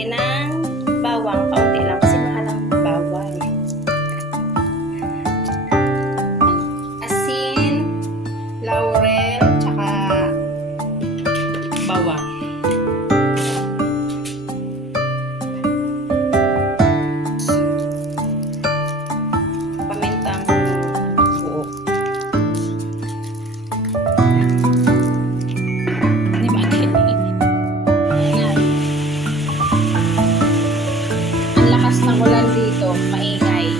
natin ng bawang. Kaunti lang kasi mahal ang bawang. Asin, laurel, tsaka bawang. Pamintang buo. Ng ulan dito, maingay.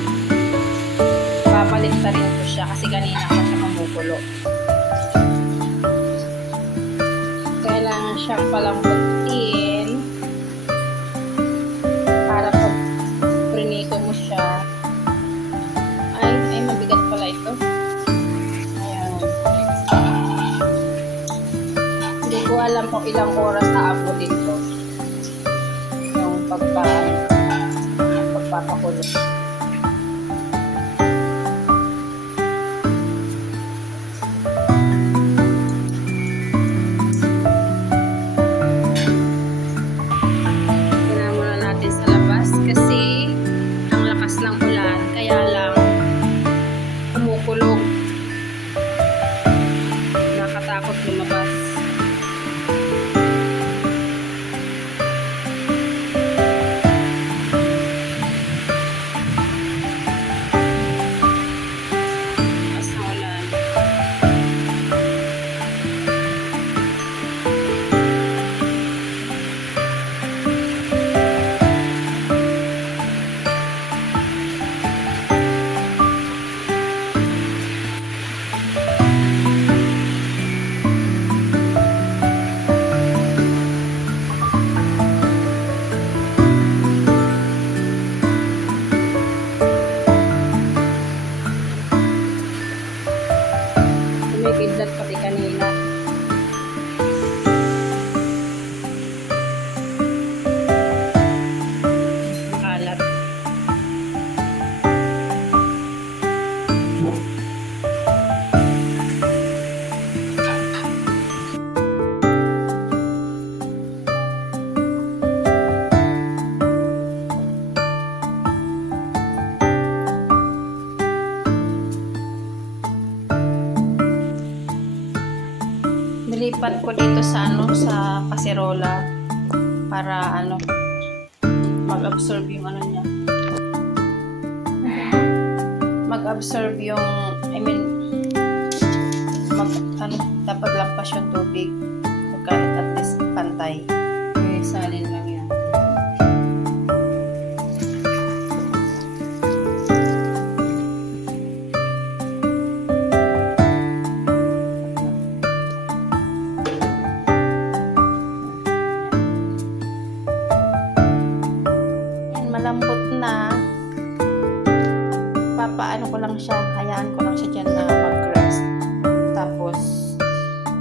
Papalit na rin ko siya kasi kanina pa siya mamukulo. Kailangan siyang palambutin para pag prinito mo siya. Ay, mabigat pala ito. Ayan. Hindi ko alam kung ilang oras na abutin ko. Yung pagpapakulo. Tingnan muna natin sa labas kasi ang lakas ng ulan kaya lang kumukulog. Nakatakot lumabas. May kidlat pati kanina. Kalat. Nilipat ko dito sa sa kaserola para mag-absorb yung niya. Mag-absorb yung dapat lampas yung tubig kahit at least pantay. Salin lang yan. Malambot na, papaano ko lang siya, hayaan ko lang siya dyan na mag-rest. Tapos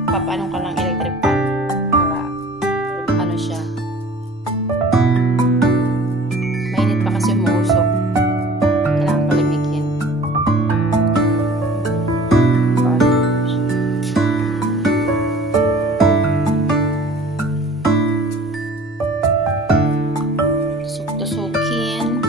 papaano ko lang electric pan para siya. Mainit pa kasi umuusok, kailangan palimigin. Tusukin.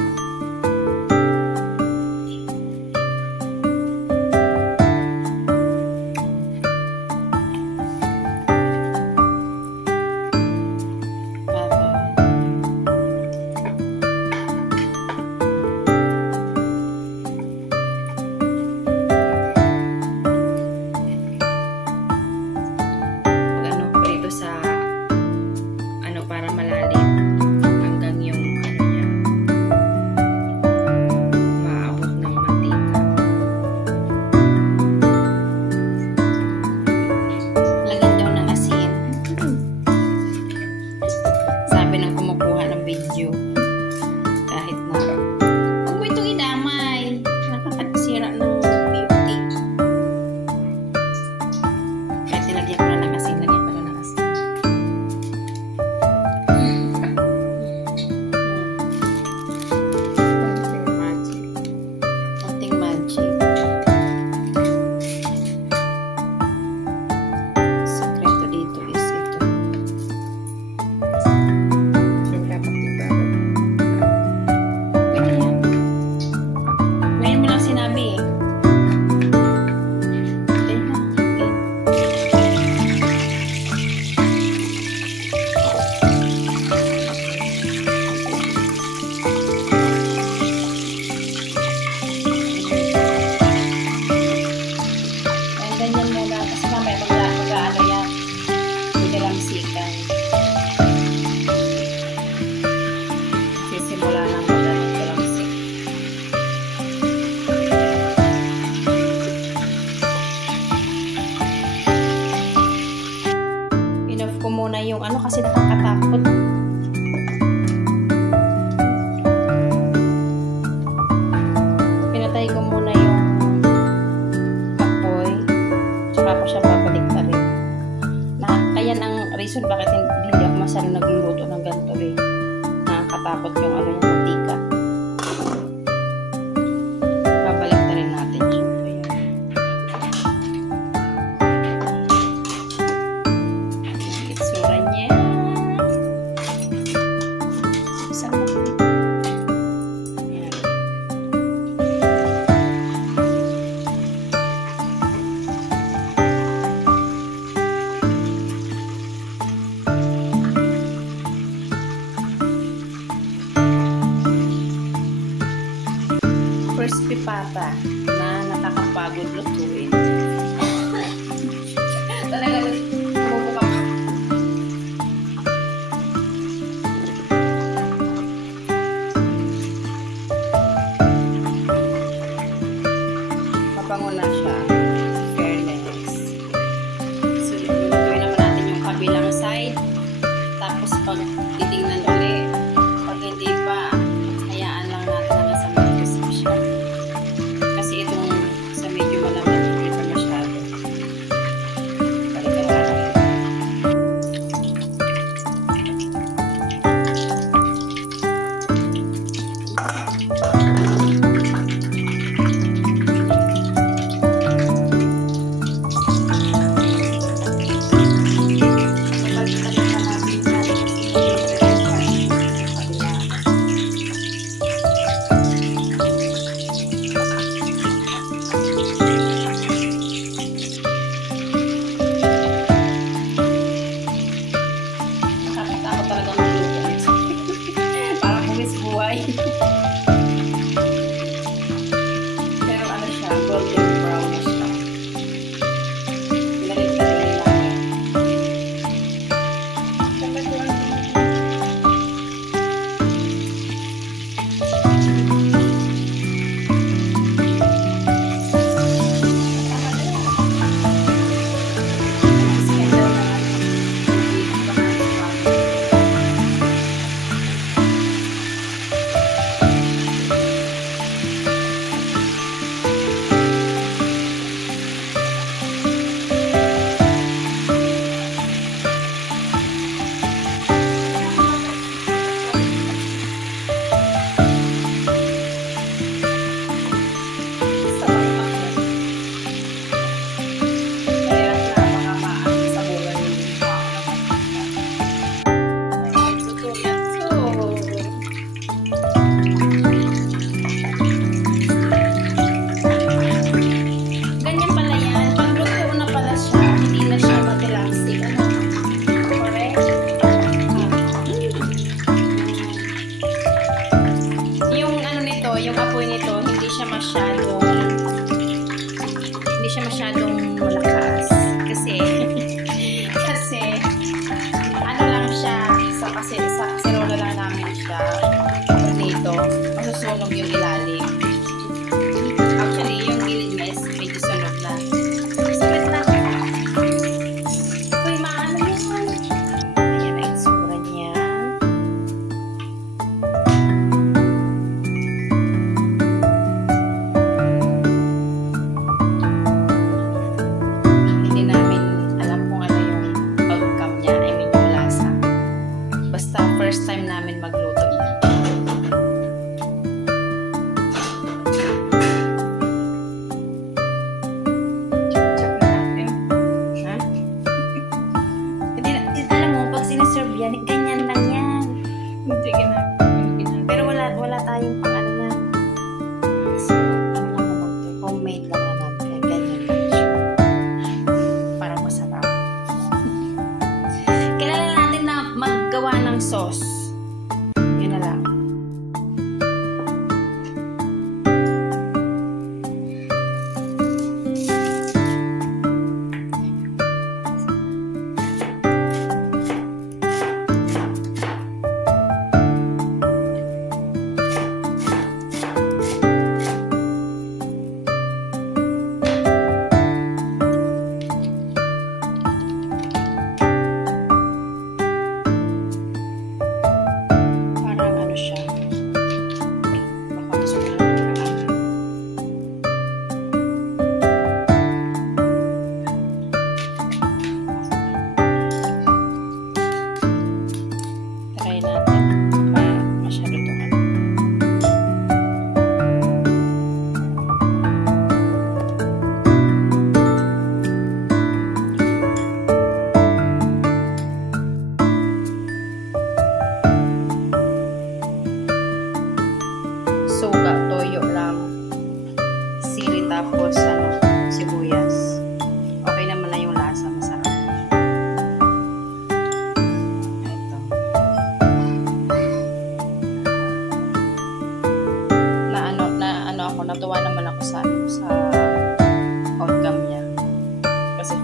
muna yung ano kasi nakakatakot. Pinatay ko muna yung apoy. Tsaka ko siya babaliktarin. Kaya ang reason bakit hindi ako masyadong nagluluto ng ganito eh. Nakakatakot yung ano yung mantika. Babaliktarin natin siya. Itsura niya. Sama. Ayan. Crispy pata na nakakapagod lutuin. Talaga bumubuka ka. Mabango na siya. Fairness. So, lutuin naman natin yung kabilang side. Tapos pag titingnan ulit, pag hindi pa, hayaan lang natin hanggang sa mag-crispy siya. Kasi itong sa medyo malaman, hindi pa masyado. Balikan natin. Balikan natin natin kasi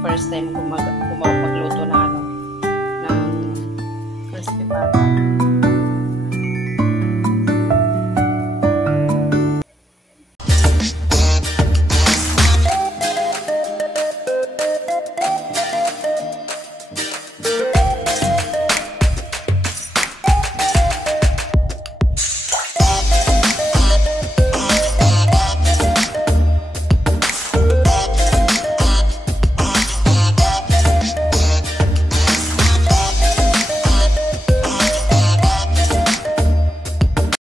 first time magluto na ng crispy pata.